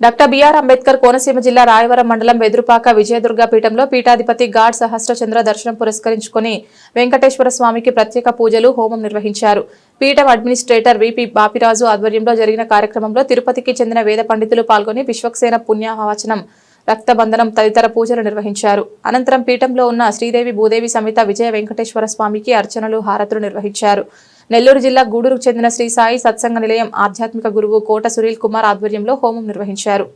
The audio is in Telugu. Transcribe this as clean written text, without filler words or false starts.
డాక్టర్ బిఆర్ అంబేద్కర్ కోనసీమ జిల్లా రాయవరం మండలం వెదురుపాక విజయదుర్గ పీఠంలో పీఠాధిపతి గాడ్ సహస్రచంద్ర దర్శనం పురస్కరించుకుని వెంకటేశ్వర స్వామికి ప్రత్యేక పూజలు హోమం నిర్వహించారు. పీఠం అడ్మినిస్ట్రేటర్ విపి బాపిరాజు ఆధ్వర్యంలో జరిగిన కార్యక్రమంలో తిరుపతికి చెందిన వేద పండితులు పాల్గొని విశ్వక్సేన పుణ్యవచనం, రక్తబంధనం తదితర పూజలు నిర్వహించారు. అనంతరం పీఠంలో ఉన్న శ్రీదేవి భూదేవి సమేత విజయ వెంకటేశ్వర స్వామికి అర్చనలు, హారతులు నిర్వహించారు. నెల్లూరు జిల్లా గూడూరుకు చెందిన శ్రీ సాయి సత్సంగ నిలయం ఆధ్యాత్మిక గురువు కోట సునీల్ కుమార్ ఆధ్వర్యంలో హోమం నిర్వహించారు.